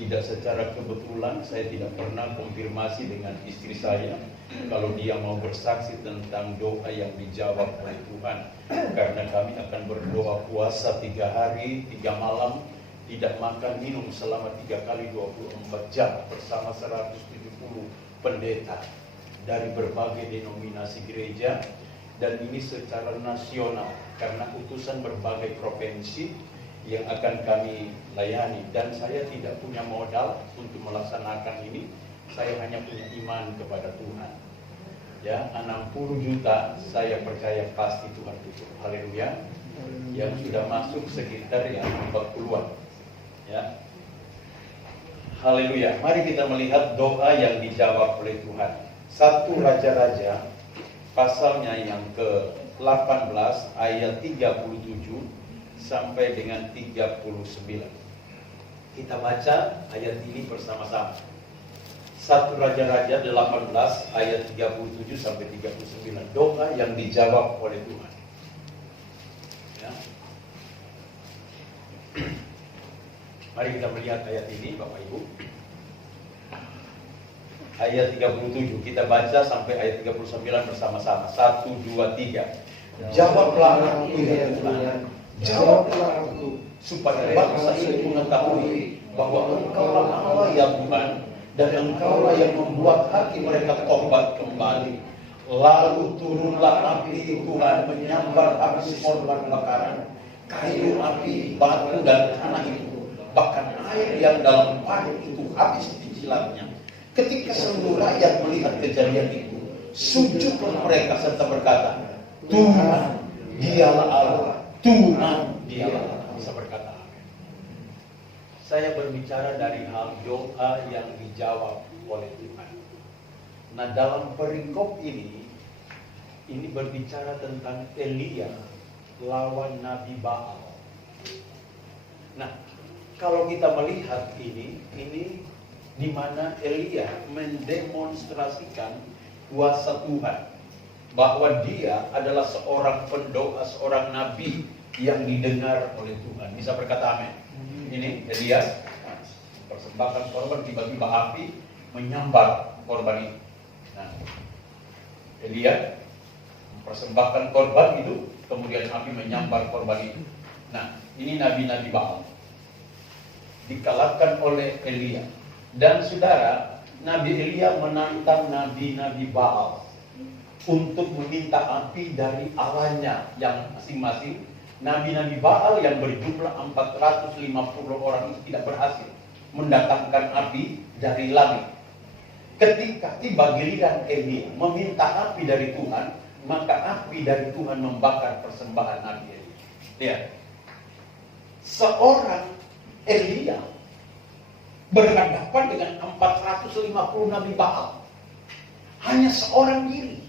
Tidak secara kebetulan, saya tidak pernah konfirmasi dengan istri saya kalau dia mau bersaksi tentang doa yang dijawab oleh Tuhan. Karena kami akan berdoa puasa 3 hari 3 malam, tidak makan minum selama 3 kali 24 jam bersama 170 pendeta dari berbagai denominasi gereja. Dan ini secara nasional karena utusan berbagai provinsi yang akan kami layani. Dan saya tidak punya modal untuk melaksanakan ini. Saya hanya punya iman kepada Tuhan. Ya, 60 juta saya percaya pasti Tuhan tutup. Haleluya. Yang sudah masuk sekitar yang 40-an. Ya. Haleluya. Mari kita melihat doa yang dijawab oleh Tuhan. 1 Raja-Raja pasalnya yang ke-18 ayat 37 sampai dengan 39. Kita baca ayat ini bersama-sama. 1 Raja-Raja 18 ayat 37 sampai 39. Doa yang dijawab oleh Tuhan. Ya. Mari kita melihat ayat ini Bapak Ibu. Ayat 37 kita baca sampai ayat 39 bersama-sama. 1, 2, 3. Jawablah aku ya Tuhan, jawablah aku, supaya bangsa ini mengetahui bahwa Engkaulah Allah ya Tuhan, dan Engkaulah yang membuat hati mereka tobat kembali. Lalu turunlah api Tuhan menyambar habis korban bakaran, kayu api, batu dan tanah itu, bahkan air yang dalam parit itu habis dijilatnya. Ketika seluruh rakyat melihat kejadian itu, sujudlah mereka serta berkata, Tuhan, dialah Allah. Tuhan, dialah Allah. Bisa berkata amin. Saya berbicara dari hal doa yang dijawab oleh Tuhan. Nah, dalam perikop ini berbicara tentang Elia lawan Nabi Baal. Nah, kalau kita melihat ini di mana Elia mendemonstrasikan kuasa Tuhan, bahwa dia adalah seorang pendoa, seorang nabi yang didengar oleh Tuhan. Bisa berkata amin. Ini Elia persembahkan korban, tiba-tiba api menyambar korban itu. Nah, Elia mempersembahkan korban itu, kemudian api menyambar korban itu. Nah, ini nabi-nabi Baal dikalahkan oleh Elia. Dan saudara, Nabi Elia menantang nabi-nabi Baal untuk meminta api dari Allahnya yang masing-masing. Nabi-nabi Baal yang berjumlah 450 orang itu tidak berhasil mendatangkan api dari langit. Ketika tiba giliran Elia meminta api dari Tuhan, maka api dari Tuhan membakar persembahan Nabi Elia. Lihat, seorang Elia berhadapan dengan 450 Nabi Baal. Hanya seorang diri.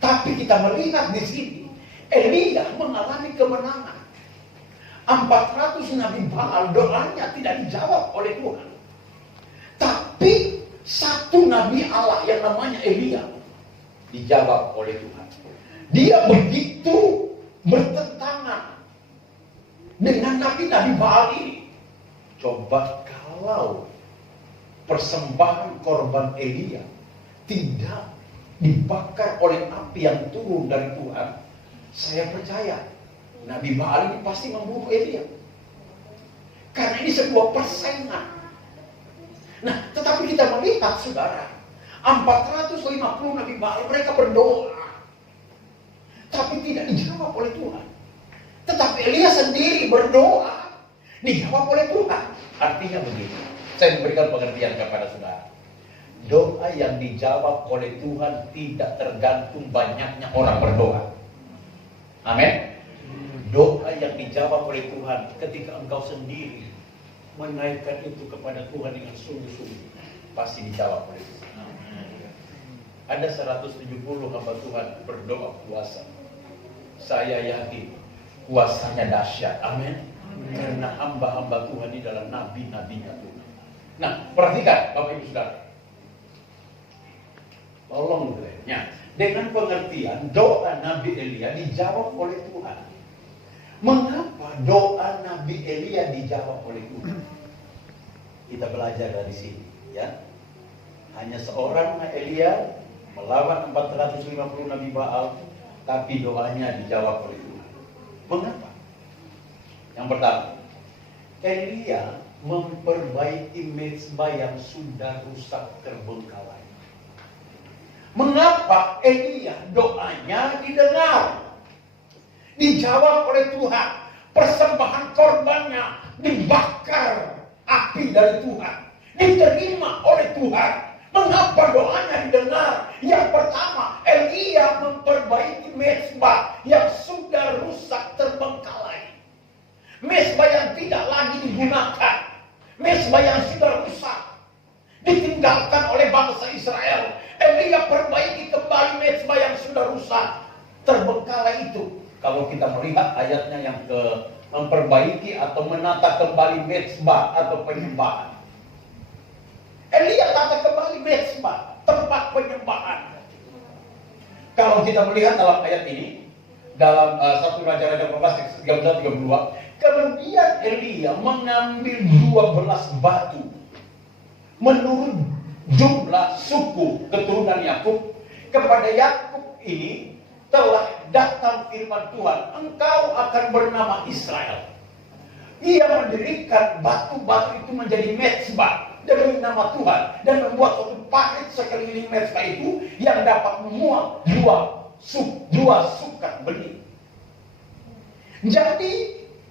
Tapi kita melihat di sini, Elia mengalami kemenangan. 400 Nabi Baal doanya tidak dijawab oleh Tuhan. Tapi satu Nabi Allah yang namanya Elia dijawab oleh Tuhan. Dia begitu bertentangan dengan Nabi-Nabi Baal ini. Coba kalau persembahan korban Elia tidak dibakar oleh api yang turun dari Tuhan, saya percaya Nabi Baal ini pasti membunuh Elia. Karena ini sebuah persaingan. Nah, tetapi kita melihat saudara, 450 Nabi Baal mereka berdoa, tapi tidak dijawab oleh Tuhan. Tetapi Elia sendiri berdoa, dijawab oleh Tuhan. Artinya begini, saya memberikan pengertian kepada saudara. Doa yang dijawab oleh Tuhan tidak tergantung banyaknya orang berdoa. Amin. Doa yang dijawab oleh Tuhan ketika engkau sendiri menaikkan itu kepada Tuhan dengan sungguh-sungguh, pasti dijawab oleh Tuhan. Ada 170 hamba Tuhan berdoa puasa. Saya yakin kuasanya dahsyat. Amin. Karena hamba-hamba Tuhan ini adalah nabi-nabinya Tuhan. Nah, perhatikan Bapak Ibu Saudara. Tolong ya. Dengan pengertian doa Nabi Elia dijawab oleh Tuhan. Mengapa doa Nabi Elia dijawab oleh Tuhan? Kita belajar dari sini, ya. Hanya seorang Elia melawan 450 Nabi Baal, tapi doanya dijawab oleh Tuhan. Mengapa? Yang pertama, Elia memperbaiki mezbah yang sudah rusak terbengkalai. Mengapa Elia doanya didengar? Dijawab oleh Tuhan. Persembahan korbannya dibakar api dari Tuhan. Diterima oleh Tuhan. Mengapa doanya didengar? Yang pertama, Elia memperbaiki mezbah yang sudah rusak terbengkalai. Mezbah yang tidak lagi digunakan. Mezbah yang sudah rusak. Ditinggalkan oleh bangsa Israel. Elia perbaiki kembali mezbah yang sudah rusak terbengkalai itu. Kalau kita melihat ayatnya yang ke memperbaiki atau menata kembali mezbah atau penyembahan. Elia tata kembali mezbah, tempat penyembahan. Kalau kita melihat dalam ayat ini, dalam 1 Raja-Raja 13-32, kemudian Elia mengambil 12 batu menurut jumlah suku keturunan Yakub. Kepada Yakub ini telah datang firman Tuhan, engkau akan bernama Israel. Ia mendirikan batu-batu itu menjadi mezbah demi nama Tuhan dan membuat suatu parit sekeliling mezbah itu yang dapat memuat dua sukat benih. Jadi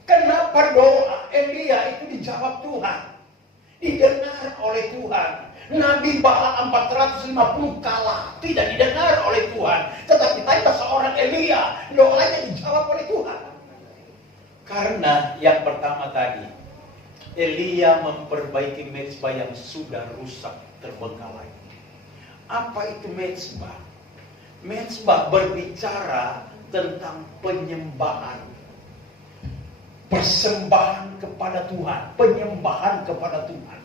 kenapa doa Elia itu dijawab Tuhan, didengar oleh Tuhan? Nabi Baal 450 kalah, tidak didengar oleh Tuhan. Tetapi tadi seorang Elia, doanya dijawab oleh Tuhan. Karena yang pertama tadi, Elia memperbaiki mezbah yang sudah rusak terbengkalai. Apa itu mezbah? Mezbah berbicara tentang penyembahan. Persembahan kepada Tuhan, penyembahan kepada Tuhan.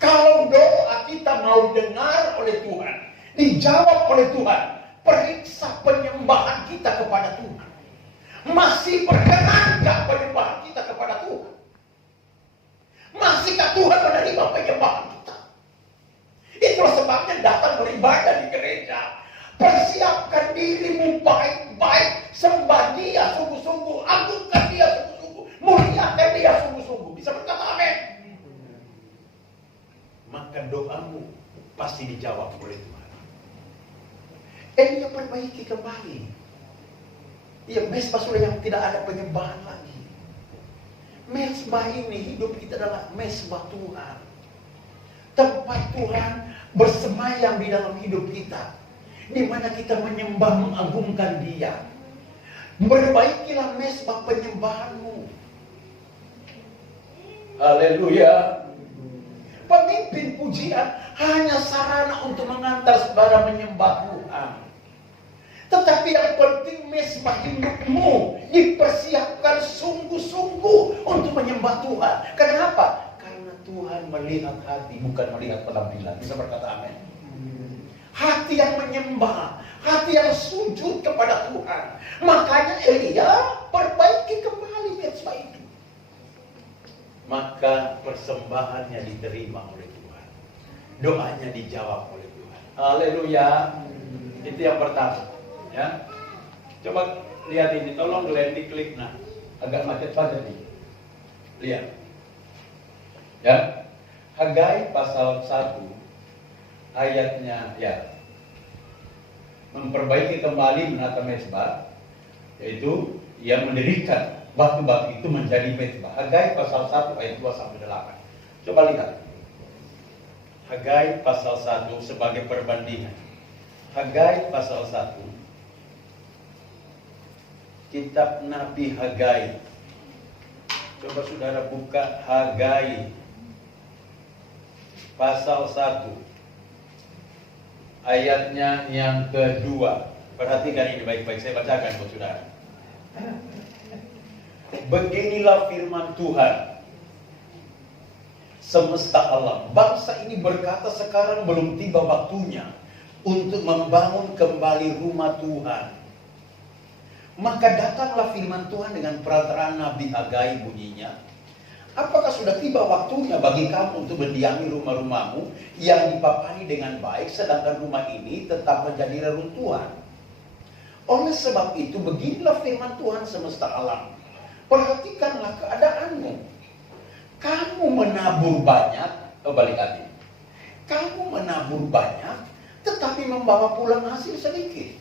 Kalau doa kita mau dengar oleh Tuhan, dijawab oleh Tuhan, periksa penyembahan kita kepada Tuhan. Masih berkenankah penyembahan kita kepada Tuhan? Masihkah Tuhan menerima penyembahan kita? Itulah sebabnya datang beribadah di gereja. Persiapkan dirimu baik-baik, sembah Dia sungguh-sungguh, agungkan Dia sungguh-sungguh, muliakan Dia sungguh-sungguh. Bisa berkata amin? Maka doamu pasti dijawab oleh Tuhan. Elia perbaiki kembali. Ya, mezbah sudah yang tidak ada penyembahan lagi. Mezbah ini, hidup kita adalah mezbah Tuhan. Tempat Tuhan bersemayam di dalam hidup kita, di mana kita menyembah, mengagungkan Dia. Perbaikilah mezbah penyembahanmu. Haleluya. Pemimpin pujian hanya sarana untuk mengantar saudara menyembah Tuhan. Tetapi yang penting mezbah hidupmu dipersiapkan sungguh-sungguh untuk menyembah Tuhan. Kenapa? Karena Tuhan melihat hati, bukan melihat penampilan. Bisa berkata amin? Hati yang menyembah, hati yang sujud kepada Tuhan. Makanya Elia perbaiki kembali mezbah itu. Maka persembahannya diterima oleh Tuhan. Doanya dijawab oleh Tuhan. Haleluya. Itu yang pertama. Ya. Coba lihat ini, tolong Glenn diklik. Nah, agak macet pada nih. Lihat. Ya. Hagai pasal 1 ayatnya ya. Memperbaiki kembali menata mezbah, yaitu yang mendirikan batu-batu itu menjadi mezbah. Hagai pasal 1 ayat 2-8. Coba lihat. Hagai pasal 1 sebagai perbandingan. Hagai pasal 1. Kitab Nabi Hagai. Coba saudara buka Hagai pasal 1. Ayatnya yang kedua. Perhatikan ini baik-baik, saya bacakan buat saudara. Beginilah firman Tuhan semesta alam. Bangsa ini berkata sekarang belum tiba waktunya untuk membangun kembali rumah Tuhan. Maka datanglah firman Tuhan dengan perantaraan Nabi Hagai bunyinya. Apakah sudah tiba waktunya bagi kamu untuk mendiami rumah-rumahmu yang dipapani dengan baik, sedangkan rumah ini tetap menjadi reruntuhan? Oleh sebab itu, beginilah firman Tuhan semesta alam. Perhatikanlah keadaanmu. Kamu menabur banyak, balikannya. Kamu menabur banyak, tetapi membawa pulang hasil sedikit.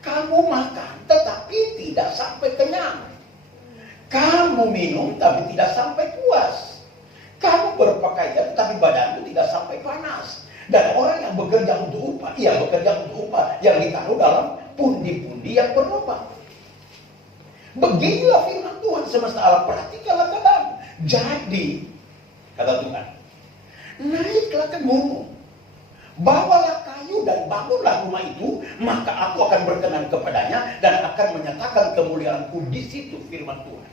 Kamu makan, tetapi tidak sampai kenyang. Kamu minum, tapi tidak sampai puas. Kamu berpakaian, tetapi badanmu tidak sampai panas. Dan orang yang bekerja untuk upah, ia bekerja untuk upah yang ditaruh dalam pundi-pundi yang berlubang. Beginilah firman Tuhan semesta alam. Perhatikanlah keadaan. Jadi, kata Tuhan, naiklah ke gunung, bawalah kayu dan bangunlah rumah itu, maka aku akan berkenan kepadanya dan akan menyatakan kemuliaanku di situ, firman Tuhan.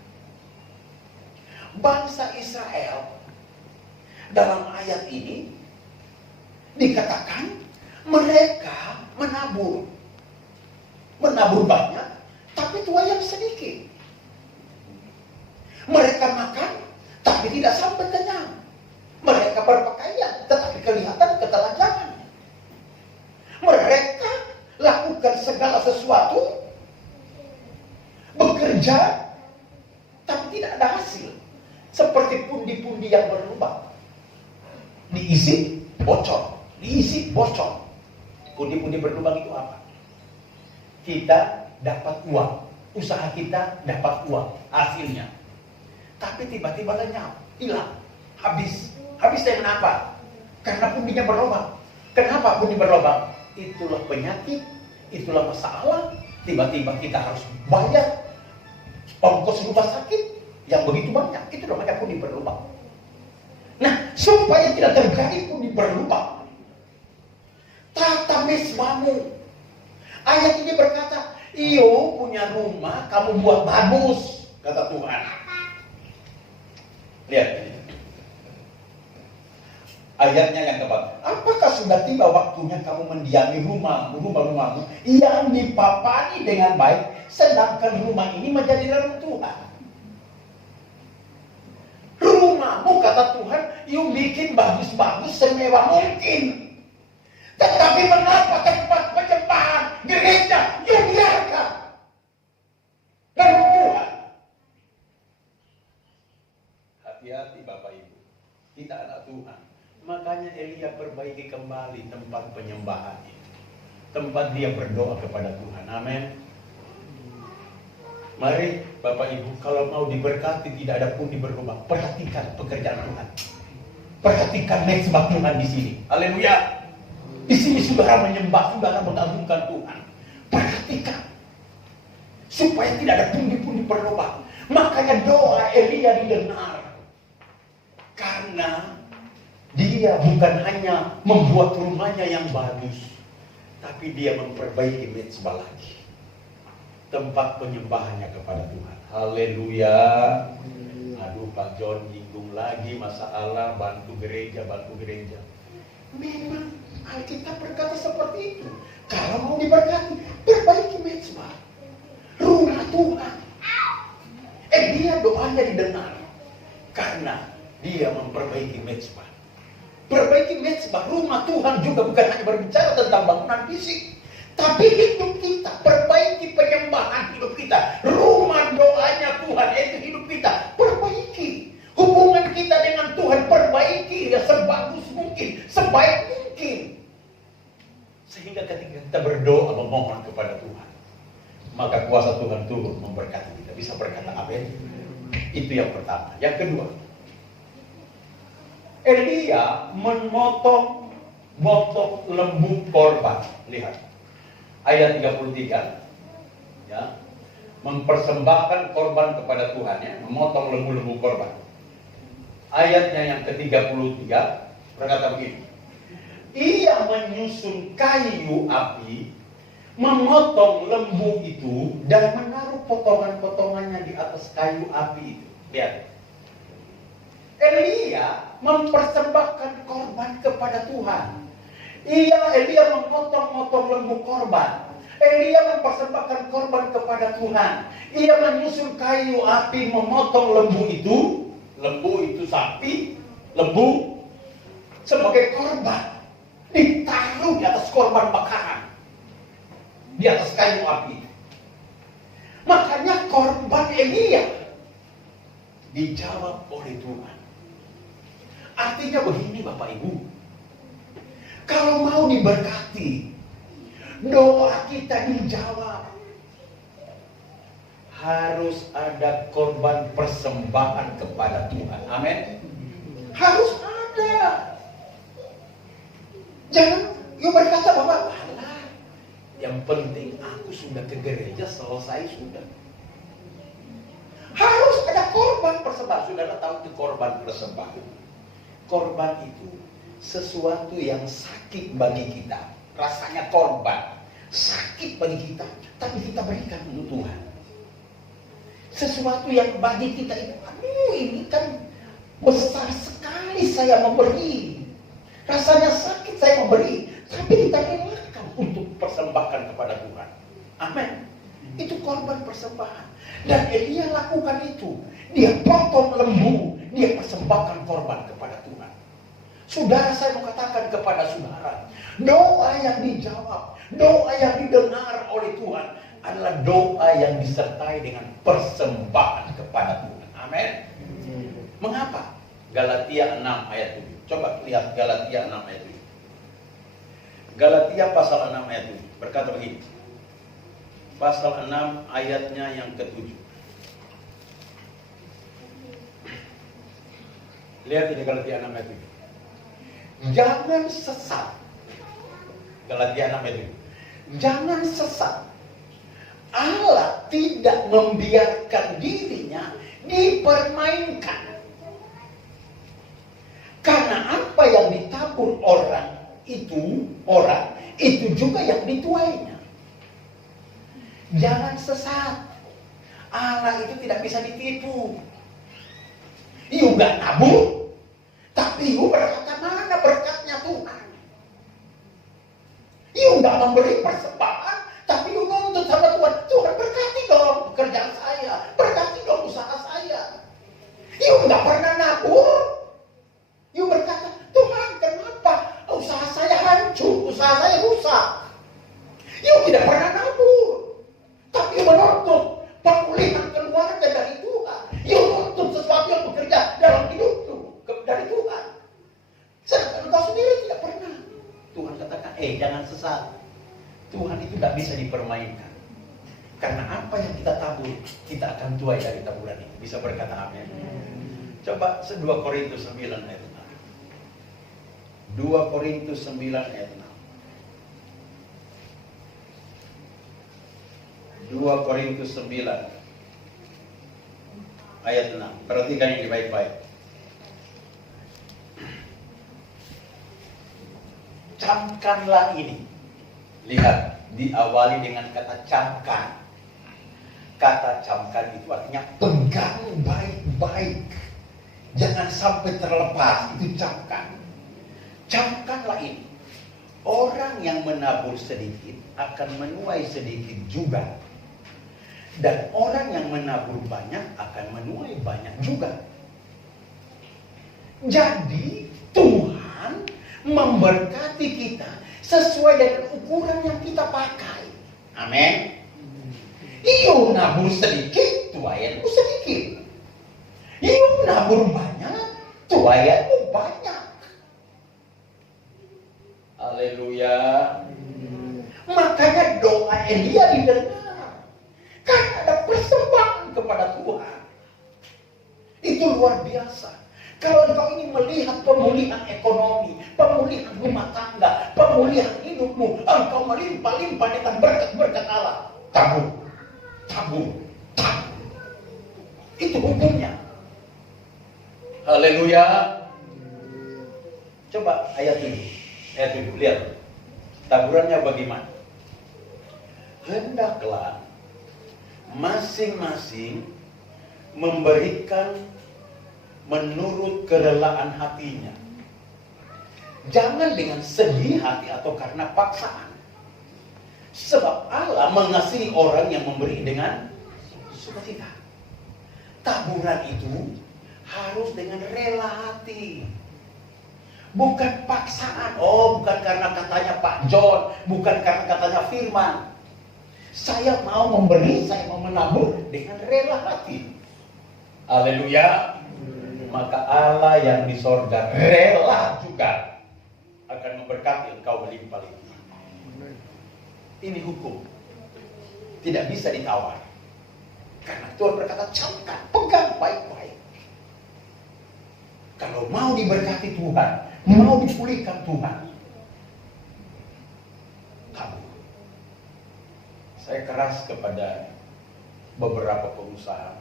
Bangsa Israel dalam ayat ini dikatakan mereka menabur banyak, tapi tuai yang sedikit. Mereka makan, tapi tidak sampai kenyang. Mereka berpakaian, tetapi kelihatan ketelanjangan. Mereka lakukan segala sesuatu, bekerja, tapi tidak ada hasil. Seperti pundi-pundi yang berlubang. Diisi, bocor. Diisi, bocor. Pundi-pundi berlubang itu apa? Kita dapat uang. Usaha kita dapat uang. Hasilnya. Tapi tiba-tiba lenyap. Hilang. Habis. Habis dari apa? Karena pundinya berlubang. Kenapa pundi berlubang? Itulah penyakit. Itulah masalah. Tiba-tiba kita harus bayar ongkos rumah sakit yang begitu banyak. Itu namanya pundi berlubang. Nah, supaya tidak terjadi pundi berlubang, tata mesbahmu. Ayat ini berkata, iyo punya rumah kamu buat bagus, kata Tuhan. Lihat ayatnya yang keempat. Apakah sudah tiba waktunya kamu mendiami rumah-rumahmu yang dipapani dengan baik, sedangkan rumah ini menjadi reruntuhan? Rumahmu, kata Tuhan, you bikin bagus-bagus semewah mungkin. Tetapi mengapa tempat penyembahan gereja you biarkan reruntuhan? Hati-hati Bapak Ibu, kita anak Tuhan. Makanya Elia perbaiki kembali tempat penyembahan itu. Tempat dia berdoa kepada Tuhan. Amin. Mari Bapak Ibu, kalau mau diberkati tidak ada pundi berlubang, perhatikan pekerjaan Tuhan. Perhatikan mezbah Tuhan di sini. Haleluya. Di sini saudara menyembah, saudara mengagungkan Tuhan. Perhatikan supaya tidak ada pundi-pundi berlubang. Makanya doa Elia didengar. Karena dia bukan hanya membuat rumahnya yang bagus, tapi dia memperbaiki mezbah lagi. Tempat penyembahannya kepada Tuhan. Haleluya. Aduh, Pak John nyinggung lagi masalah bantu gereja. Memang Alkitab berkata seperti itu. Kalau mau diberkati, perbaiki mezbah, rumah Tuhan. Dia doanya didengar karena dia memperbaiki mezbah. Perbaiki mezbah, rumah Tuhan juga bukan hanya berbicara tentang bangunan fisik, tapi hidup kita, perbaiki penyembahan hidup kita. Rumah doanya Tuhan, yaitu hidup kita, perbaiki. Hubungan kita dengan Tuhan, perbaiki ya sebagus mungkin, sebaik mungkin. Sehingga ketika kita berdoa memohon kepada Tuhan, maka kuasa Tuhan turun memberkati kita. Bisa berkata amin. Itu yang pertama. Yang kedua, Elia memotong lembu korban. Lihat ayat 33, ya, mempersembahkan korban kepada Tuhan, ya, memotong lembu-lembu korban. Ayatnya yang ke-33 berkata begini, ia menyusun kayu api, memotong lembu itu dan menaruh potongan-potongannya di atas kayu api itu. Lihat, Elia mempersembahkan korban kepada Tuhan. Elia memotong-motong lembu korban. Elia mempersembahkan korban kepada Tuhan. Ia menyusun kayu api, memotong lembu itu, lembu itu sapi, lembu sebagai korban, ditaruh di atas korban bakaran, di atas kayu api. Makanya korban Elia dijawab oleh Tuhan. Artinya begini Bapak Ibu, kalau mau diberkati, doa kita dijawab, harus ada korban persembahan kepada Tuhan. Amin. Harus ada. Jangan you berkata bahwa alah, yang penting aku sudah ke gereja, selesai sudah. Harus ada korban persembahan. Saudara tahu itu korban persembahan. Korban itu sesuatu yang sakit bagi kita. Rasanya korban sakit bagi kita, tapi kita berikan untuk Tuhan. Sesuatu yang bagi kita itu, aduh ini kan besar sekali saya memberi. Rasanya sakit saya memberi, tapi kita relakan untuk persembahkan kepada Tuhan. Amin. Itu korban persembahan. Dan Elia lakukan itu. Dia potong lembu, dia persembahkan korban kepada Tuhan. Saudara, saya mau katakan kepada saudara, doa yang dijawab, doa yang didengar oleh Tuhan adalah doa yang disertai dengan persembahan kepada Tuhan. Amin. Mengapa? Galatia 6 ayat 7. Coba lihat Galatia 6 ayat 7. Galatia pasal 6 ayat 7 berkata begini. Pasal 6 ayatnya yang ke-7. Lihat ini Galatia 6 ayat 7. Jangan sesat. Galatia 6 ayat 7. Jangan sesat. Allah tidak membiarkan dirinya dipermainkan. Karena apa yang ditabur orang itu juga yang dituainya. Jangan sesat. Allah itu tidak bisa ditipu. You gak nabur, tapi you berkata mana berkatnya Tuhan. You gak memberi persembahan, tapi you nuntut sama Tuhan. Tuhan berkati dong pekerjaan saya, berkati dong usaha saya. You gak pernah nabur. You berkata, Tuhan kenapa usaha saya hancur, usaha saya rusak. You tidak pernah nabur, tapi you menuntut pemulihan keluarga dari Tuhan. You menuntut sesuatu yang bekerja dalam hidupmu dari Tuhan. Sedangkan engkau sendiri tidak pernah. Tuhan katakan, jangan sesat. Tuhan itu tidak bisa dipermainkan. Karena apa yang kita tabur, kita akan tuai dari taburan itu. Bisa berkata amin. Coba 2 Korintus 9 ayat 6. 2 Korintus 9 ayat 6. 2 Korintus 9 ayat 6. Perhatikan ini baik-baik. Camkanlah ini. Lihat, diawali dengan kata camkan. Kata camkan itu artinya pegang baik-baik. Jangan sampai terlepas, itu camkan. Camkanlah ini. Orang yang menabur sedikit akan menuai sedikit juga. Dan orang yang menabur banyak akan menuai banyak juga. Jadi Tuhan memberkati kita sesuai dengan ukuran yang kita pakai. Amin. Iyo nabur sedikit, tuaianmu sedikit. Iyo nabur banyak, tuaianmu banyak. Haleluya. Makanya doa Elia didengar. Karena ada persembahan kepada Tuhan. Itu luar biasa. Kalau engkau ini melihat pemulihan ekonomi, pemulihan rumah tangga, pemulihan hidupmu, engkau melimpah-limpah dengan berkat-berkat Allah. Tabur. Itu hukumnya. Haleluya. Coba ayat 7. Lihat. Taburannya bagaimana? Hendaklah masing-masing memberikan menurut kerelaan hatinya. Jangan dengan sedih hati atau karena paksaan. Sebab Allah mengasihi orang yang memberi dengan sukacita. Taburan itu harus dengan rela hati. Bukan paksaan. Oh, bukan karena katanya Pak John, bukan karena katanya Firman. Saya mau memberi, saya mau menabur dengan rela hati. Haleluya. Maka Allah yang di sorga rela juga akan memberkati engkau berlimpah-limpah. Ini hukum. Tidak bisa ditawar. Karena Tuhan berkata, camkan, pegang baik-baik. Kalau mau diberkati Tuhan, mau dipulihkan Tuhan, kamu. Saya keras kepada beberapa pengusaha.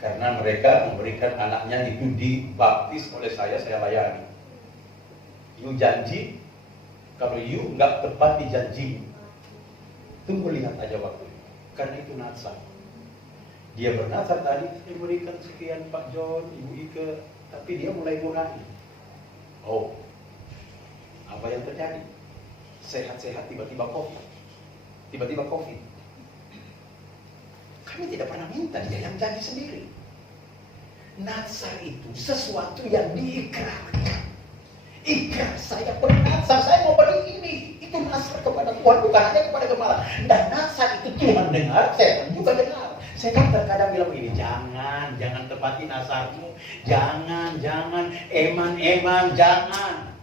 Karena mereka memberikan anaknya itu dibaptis oleh saya layani. You janji, kalau you nggak tepat di janji, tunggu lihat aja waktu. Karena itu nazar. Dia bernazar tadi, saya berikan sekian Pak John, Ibu Ike, tapi dia mulai ngurangi. Oh, apa yang terjadi? Sehat-sehat tiba-tiba COVID. Tiba-tiba COVID. Kami tidak pernah minta, dia yang janji sendiri. Nazar itu sesuatu yang diikrarkan. Ikrar, saya bernazar, saya mau beri ini. Itu nazar kepada Tuhan, bukan hanya kepada gembala. Dan nazar itu Tuhan dengar, saya juga dengar. Saya kan terkadang bilang ini, jangan tepati nazarmu, jangan, eman, jangan.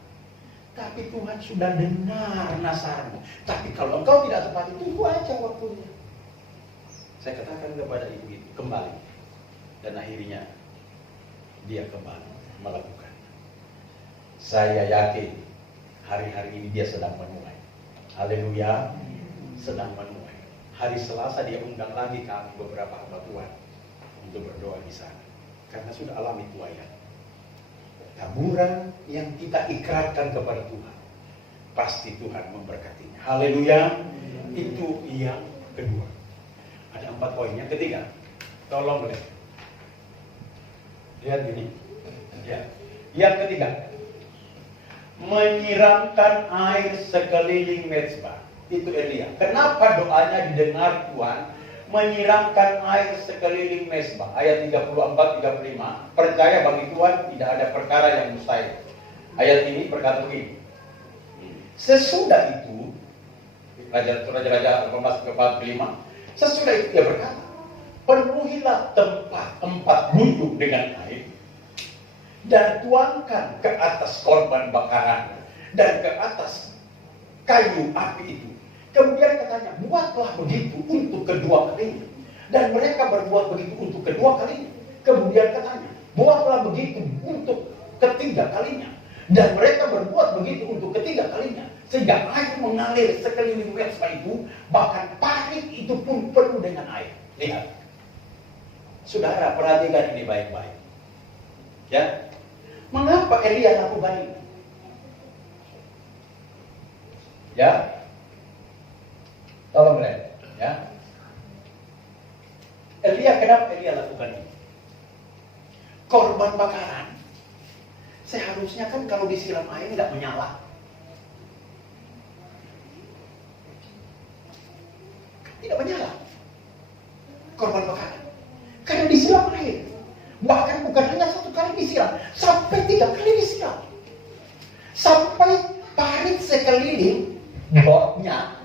Tapi Tuhan sudah dengar nazarmu. Tapi kalau engkau tidak tepati, tunggu aja waktunya. Saya katakan kepada ibu itu, kembali. Dan akhirnya, dia kembali melakukan. Saya yakin, hari-hari ini dia sedang menuai. Haleluya, sedang menuai. Hari Selasa dia undang lagi kami beberapa hamba Tuhan untuk berdoa di sana. Karena sudah alami tuaian. Taburan yang kita ikrarkan kepada Tuhan, pasti Tuhan memberkatinya. Haleluya. Itu yang kedua. Ada 4 poin. Yang ketiga, tolong lihat. Lihat ini. Ya. Yang ketiga, menyiramkan air sekeliling mezbah. Itu Elia. Kenapa doanya didengar Tuhan? Menyiramkan air sekeliling mezbah. Ayat 34-35. Percaya bagi Tuhan tidak ada perkara yang mustahil. Ayat ini berkata begini. Sesudah itu, Raja-Raja 18-45. Sesudah itu dia berkata, penuhilah tempat duduk dengan air dan tuangkan ke atas korban bakaran dan ke atas kayu api itu. Kemudian katanya, buatlah begitu untuk kedua kalinya. Dan mereka berbuat begitu untuk kedua kalinya. Kemudian katanya, buatlah begitu untuk ketiga kalinya. Dan mereka berbuat begitu untuk ketiga kalinya. Sehingga air mengalir sekeliling mezbah itu, bahkan parit itu pun penuh dengan air. Lihat. Saudara, perhatikan ini baik-baik. Ya. Mengapa Elia lakukan ini? Ya. Tolong lihat. Ya. Kenapa Elia lakukan ini? Korban bakaran. Seharusnya kan kalau disiram air nggak menyala. Tidak menyala. Korban bakaran. Karena disiram air. Bahkan bukan hanya 1 kali disiram, sampai 3 kali disiram. Sampai parit sekeliling botnya,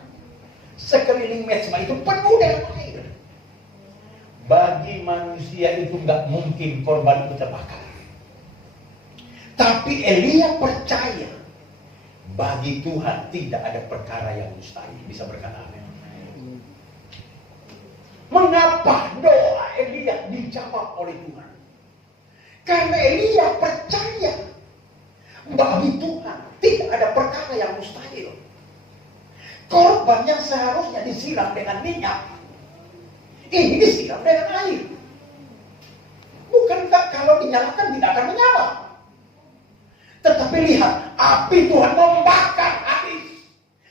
sekeliling mezbah itu penuh dengan air. Bagi manusia itu nggak mungkin korban itu terbakar. Tapi Elia percaya, bagi Tuhan tidak ada perkara yang mustahil. Bisa berkata amin. Mengapa doa Elia dijawab oleh Tuhan? Karena Elia percaya, bagi Tuhan tidak ada perkara yang mustahil. Korban yang seharusnya disiram dengan minyak, ini disiram dengan air. Bukankah kalau dinyalakan tidak akan menyala? Tetapi lihat, api Tuhan membakar habis.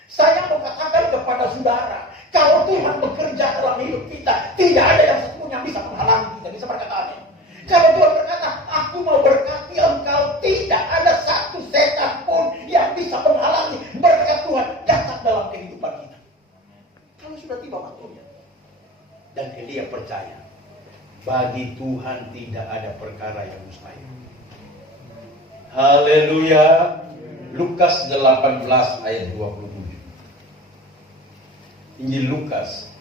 Saya mau katakan kepada saudara, kalau Tuhan bekerja dalam hidup kita, tidak ada yang satu pun yang bisa menghalangi kita. Bisa berkata amin. Kalau Tuhan berkata, aku mau berkati engkau, tidak ada satu setan pun yang bisa menghalangi berkat Tuhan datang dalam kehidupan kita. Kalau sudah tiba waktunya. Dan Elia percaya, Bagi Tuhan tidak ada perkara yang mustahil. Haleluya. Lukas 18 ayat 27. Injil Lukas.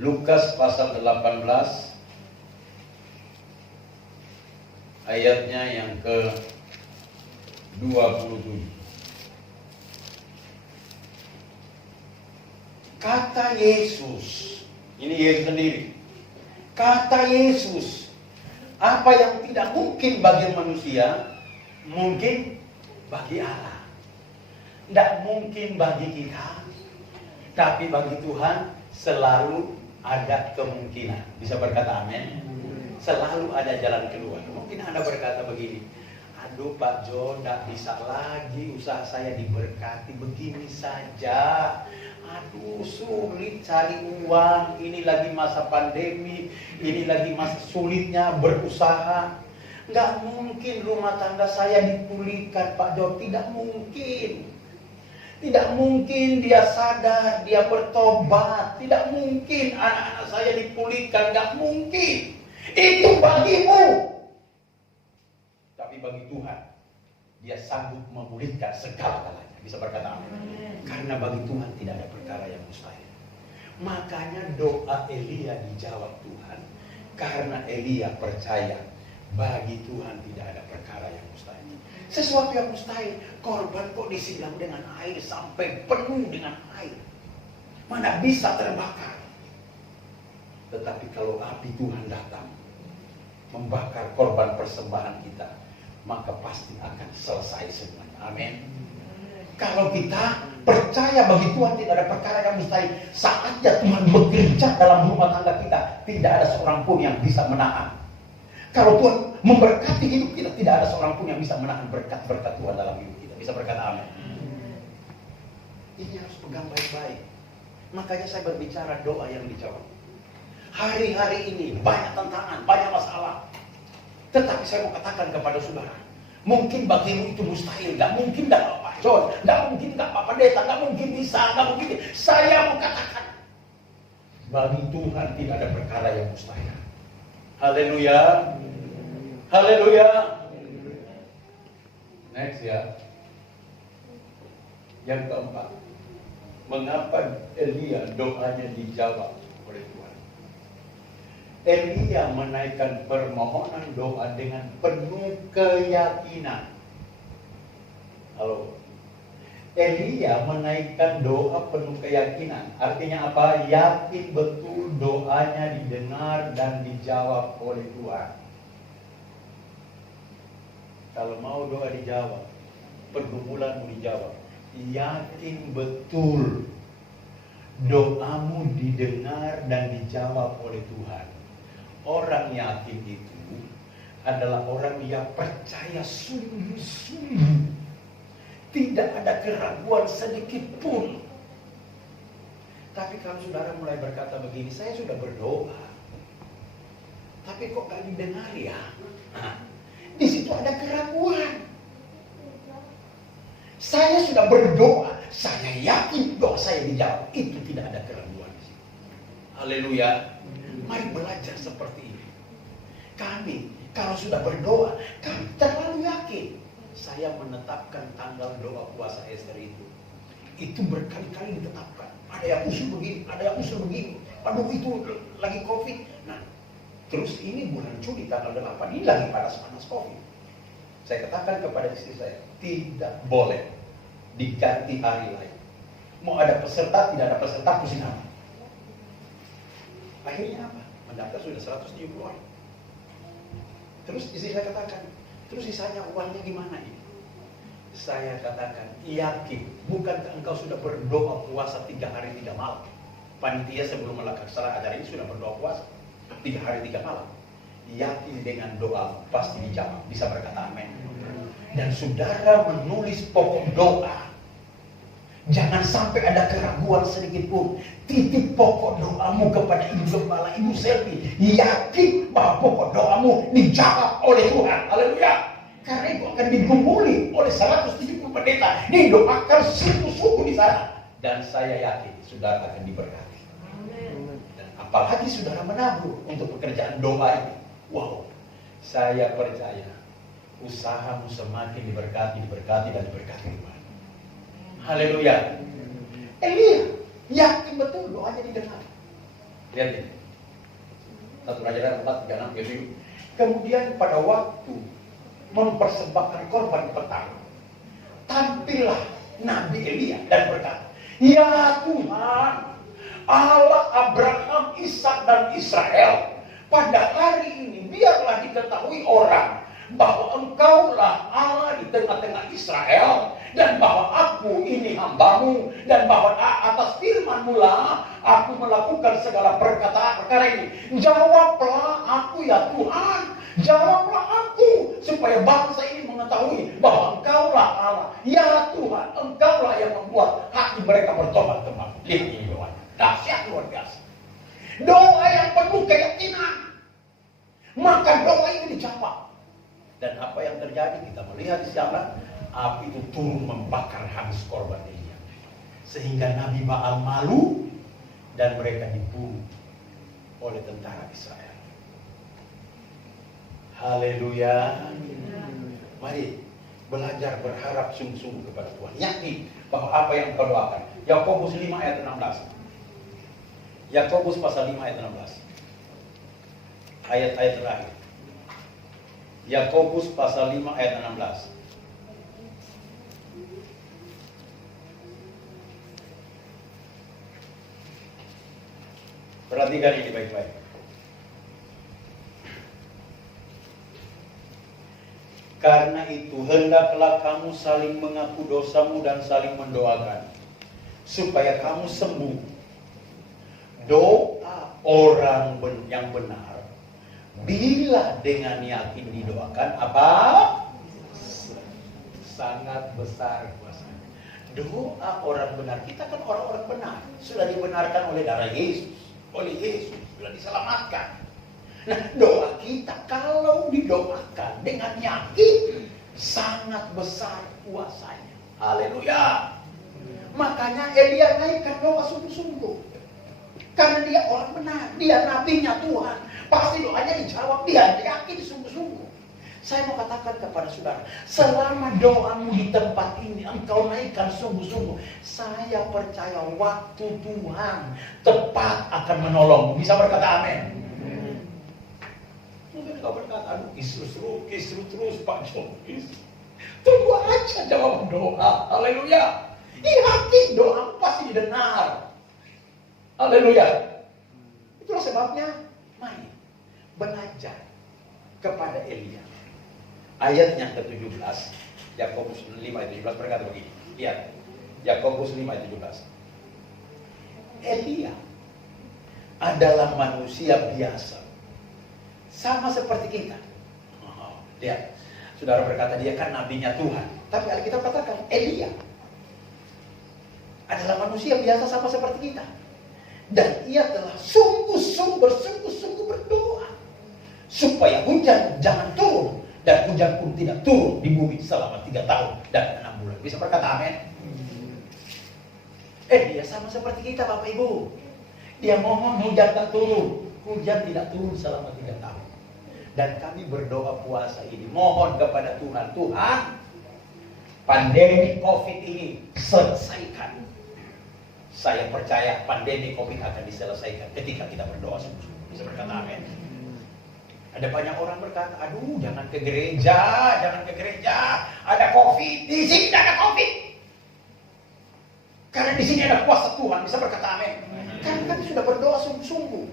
Lukas pasal 18 ayatnya yang ke 27. Kata Yesus, ini Yesus sendiri. Kata Yesus, apa yang tidak mungkin bagi manusia, mungkin bagi Allah. Tidak mungkin bagi kita, tapi bagi Tuhan selalu ada kemungkinan. Bisa berkata amin? Selalu ada jalan keluar. Mungkin Anda berkata begini, aduh Pak Jo, tidak bisa lagi usaha saya diberkati begini saja. Aduh sulit cari uang, ini lagi masa pandemi, ini lagi masa sulitnya berusaha. Nggak mungkin rumah tangga saya dipulihkan Pak Jo, tidak mungkin. Tidak mungkin dia sadar, dia bertobat. Tidak mungkin anak-anak saya dipulihkan, nggak mungkin. Itu bagimu. Tapi bagi Tuhan, dia sanggup memulihkan segala-galanya. Bisa berkata amin. Karena bagi Tuhan tidak ada perkara yang mustahil. Makanya doa Elia dijawab Tuhan. Karena Elia percaya bagi Tuhan tidak ada perkara yang mustahil. Sesuatu yang mustahil, korban kok disiram dengan air sampai penuh dengan air. Mana bisa terbakar. Tetapi kalau api Tuhan datang membakar korban persembahan kita, maka pasti akan selesai semuanya. Amin. Kalau kita percaya bagi Tuhan tidak ada perkara yang mustahil, saatnya Tuhan bekerja dalam rumah tangga kita, tidak ada seorang pun yang bisa menahan. Kalau Tuhan memberkati hidup kita, tidak ada seorang pun yang bisa menahan berkat-berkat Tuhan dalam hidup kita. Bisa berkata amin. Ini harus pegang baik-baik. Makanya saya berbicara doa yang dijawab. Hari-hari ini banyak tantangan, banyak masalah. Tetapi saya mau katakan kepada saudara, mungkin bagimu itu mustahil, gak mungkin gak Pak John, gak mungkin gak Pak Pendeta, gak mungkin bisa, gak mungkin. Saya mau katakan, bagi Tuhan tidak ada perkara yang mustahil. Haleluya. Haleluya. Next ya. Yang keempat, mengapa Elia doanya dijawab oleh Tuhan? Elia menaikkan permohonan doa dengan penuh keyakinan. Halo. Elia menaikkan doa penuh keyakinan. Artinya apa? Yakin betul doanya didengar dan dijawab oleh Tuhan. Kalau mau doa dijawab, pergumulanmu dijawab, yakin betul doamu didengar dan dijawab oleh Tuhan. Orang yakin itu adalah orang yang percaya sungguh-sungguh. Tidak ada keraguan sedikit pun. Tapi kalau saudara mulai berkata begini, saya sudah berdoa, tapi kok gak didengar ya? Nah, di situ ada keraguan. Saya sudah berdoa, saya yakin doa saya dijawab. Itu tidak ada keraguan di situ. Haleluya. Mari belajar seperti ini. Kami kalau sudah berdoa, kami terlalu yakin. Saya menetapkan tanggal doa puasa Ester itu. Itu berkali-kali ditetapkan. Ada yang usul begini, ada yang usul begini. Aduh itu lagi COVID. Nah, terus ini bulan Juli tanggal 8 ini lagi panas-panas COVID. Saya katakan kepada istri saya, tidak boleh diganti hari lain. Mau ada peserta, tidak ada peserta, pusing apa? Akhirnya apa? Mendaftar sudah 170 orang. Terus istri saya katakan, terus sisanya uangnya gimana ini? Saya katakan, yakin, bukankah engkau sudah berdoa puasa 3 hari 3 malam? Panitia sebelum melaksanakan acara ini sudah berdoa puasa 3 hari 3 malam. Yakin dengan doa pasti dijawab. Bisa berkata amin. Dan saudara menulis pokok doa. Jangan sampai ada keraguan sedikit pun. Titip pokok doamu kepada Ibu Gembala, Ibu Selvi. Yakin bahwa pokok doamu dijawab oleh Tuhan. Haleluya. Karena itu akan digumuli oleh 170 pendeta. Didoakan sungguh-sungguh di sana. Dan saya yakin saudara akan diberkati. Dan Apalagi saudara menabur untuk pekerjaan doa ini. Wow, saya percaya usahamu semakin diberkati dan diberkati Tuhan. Haleluya. Elia yakin betul doanya didengar. Lihat ini. 1 Raja 4:36. Kemudian pada waktu mempersembahkan korban di petang, tampillah Nabi Elia dan berkata, "Ya Tuhan, Allah Abraham, Ishak dan Israel, pada hari ini biarlah diketahui orang bahwa Engkaulah Allah di tengah-tengah Israel, dan bahwa aku ini hambamu, dan bahwa atas firman-Mu lah aku melakukan segala perkara ini. Jawablah aku ya Tuhan, jawablah aku, supaya bangsa ini mengetahui bahwa Engkaulah Allah. Ya Tuhan, Engkaulah yang membuat hati mereka bertobat kembali." Lihat ini doanya, dahsyat luar biasa. Doa yang penuh keyakinan, maka doa ini dijawab. Dan apa yang terjadi? Kita melihat di sana, api itu turun membakar habis korban Elia. Sehingga Nabi Baal malu dan mereka dibunuh oleh tentara Israel. Haleluya. Mari belajar berharap sungguh-sungguh kepada Tuhan. Yakin bahwa apa yang kau doakan. Yakobus 5 ayat 16. Yakobus pasal 5 ayat 16. Ayat-ayat terakhir. Yakobus pasal 5 ayat 16. Perhatikan ini baik-baik. Karena itu hendaklah kamu saling mengaku dosamu dan saling mendoakan, supaya kamu sembuh. Doa orang yang benar, bila dengan yakin didoakan, apa? Sangat besar kuasanya. Doa orang benar, kita kan orang-orang benar, sudah dibenarkan oleh darah Yesus, oleh Yesus, sudah diselamatkan. Nah, doa kita kalau didoakan dengan yakin, sangat besar kuasanya. Haleluya. Makanya Elia naikkan doa sungguh-sungguh. Karena dia orang benar, dia nabinya Tuhan. Pasti doanya dijawab, dia yakin sungguh-sungguh. Saya mau katakan kepada saudara, selama doamu di tempat ini engkau naikkan sungguh-sungguh, saya percaya waktu Tuhan tepat akan menolongmu. Bisa berkata amin? Mungkin kau berkata, aduh kisru terus Pak Jokis. Tunggu aja jawab doa. Haleluya. Yakin doamu pasti didengar. Haleluya. Itulah sebabnya, mari belajar kepada Elia. Ayat yang ke-17, Yakobus 5 ayat 17 berkata begini. Lihat, Yakobus 5 ayat 17. Elia adalah manusia biasa, sama seperti kita. Lihat, saudara berkata dia kan nabinya Tuhan. Tapi Alkitab katakan Elia adalah manusia biasa sama seperti kita. Dan ia telah bersungguh-sungguh berdoa supaya hujan jangan turun, dan hujan pun tidak turun di bumi selama 3 tahun dan 6 bulan. Bisa berkata amin? Dia sama seperti kita Bapak Ibu. Dia mohon hujan tak turun, hujan tidak turun selama 3 tahun. Dan kami berdoa puasa ini mohon kepada Tuhan, Tuhan, pandemi COVID ini selesaikan. Saya percaya pandemi COVID akan diselesaikan ketika kita berdoa sungguh-sungguh. Bisa berkata amin. Ada banyak orang berkata, aduh jangan ke gereja, ada COVID. Di sini tidak ada COVID. Karena di sini ada kuasa Tuhan. Bisa berkata amin. Karena kami sudah berdoa sungguh-sungguh.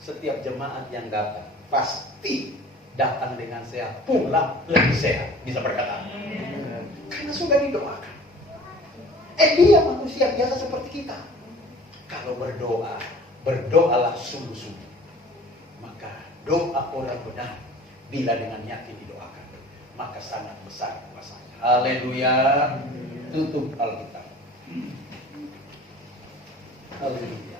Setiap jemaat yang datang pasti datang dengan sehat, pulang lebih sehat. Bisa berkata amin. Karena sudah didoakan. Dia manusia biasa seperti kita. Kalau berdoa, berdoalah sungguh-sungguh. Maka doa orang benar, bila dengan yakin didoakan, maka sangat besar kuasanya. Haleluya. Tutup Alkitab. Haleluya.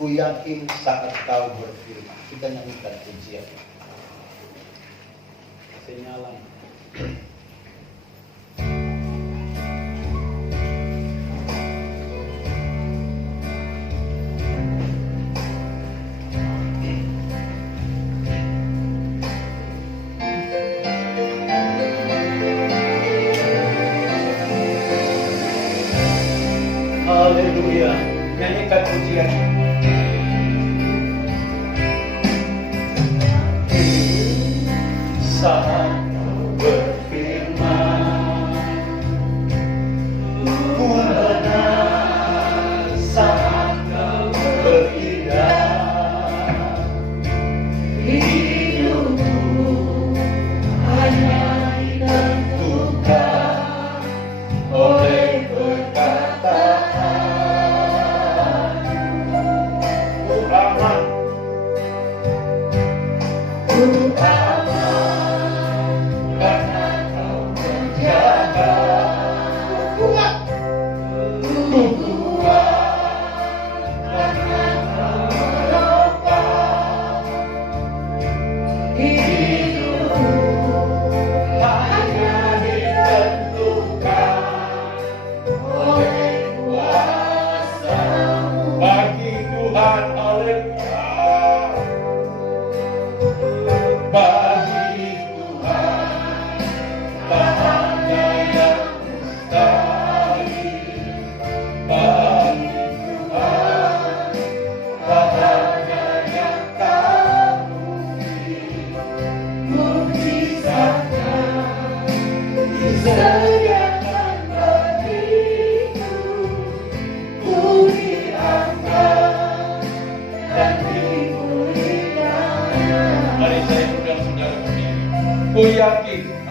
Ku yakin saat kau berfirman. Kita nyanyikan pujian. Senyalan. Haleluya.